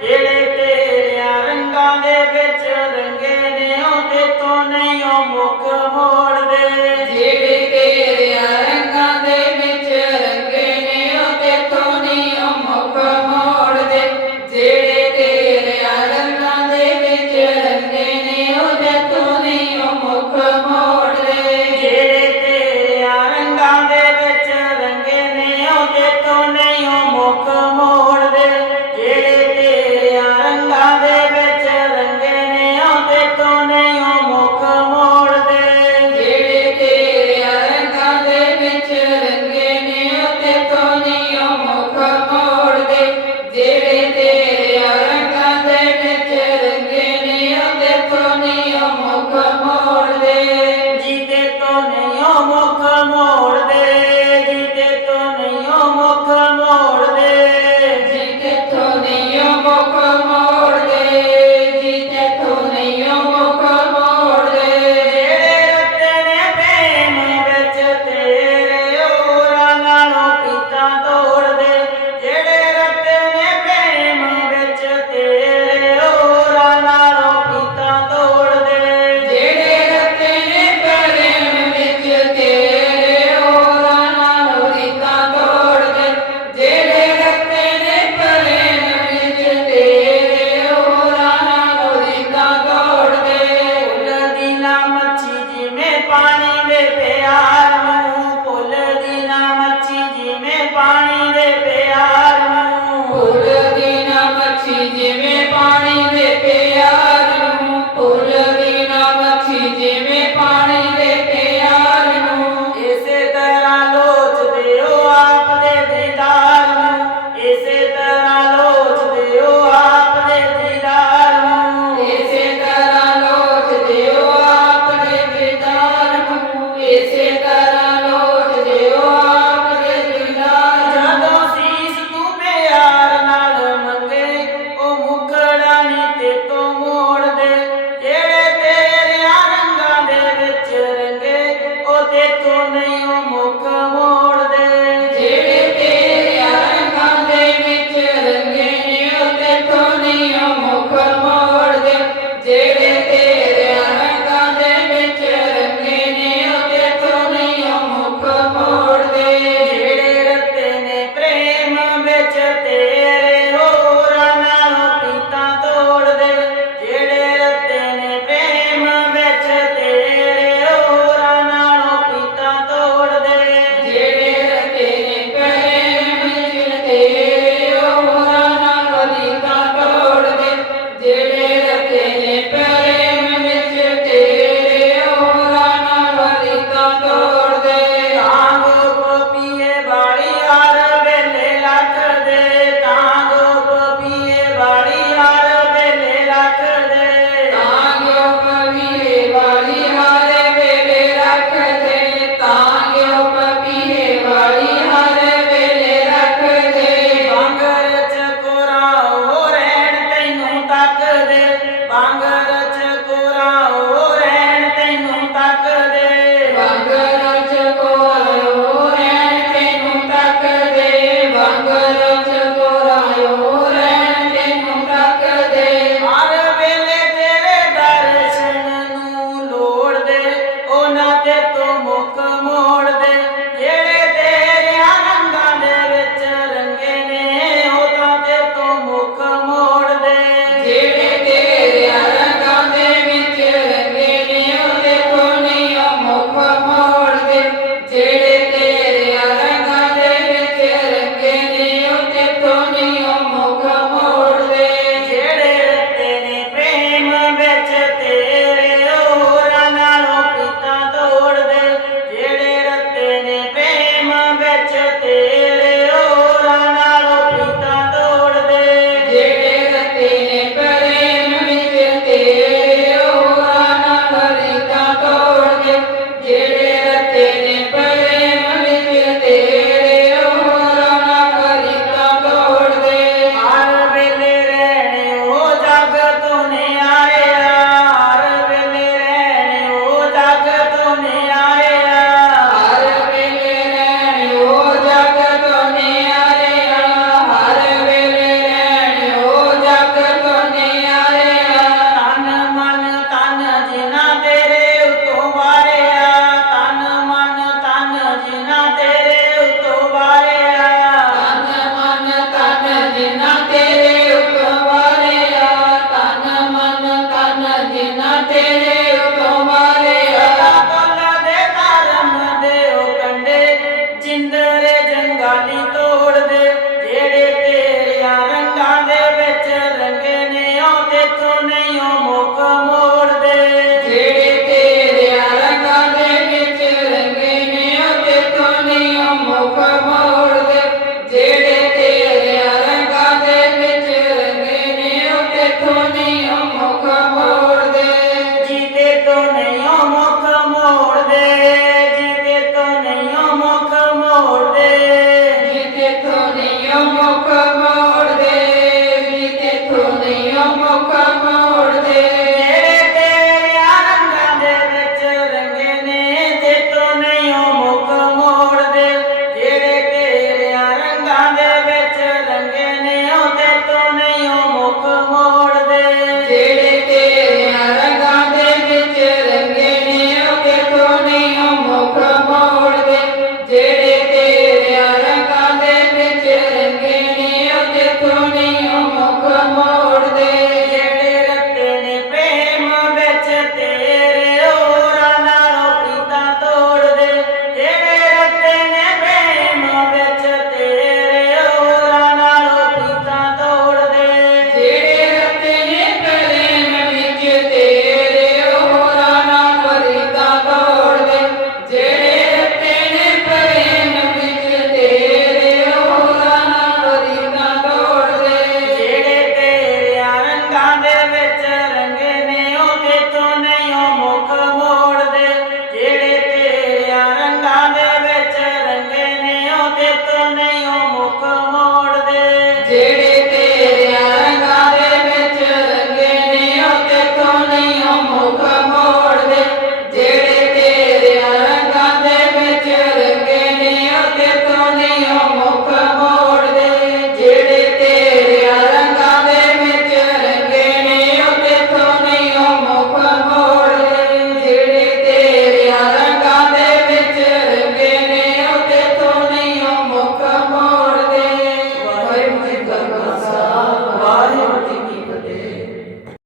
ಏಳೇ 너 তোমাকে তো মুখ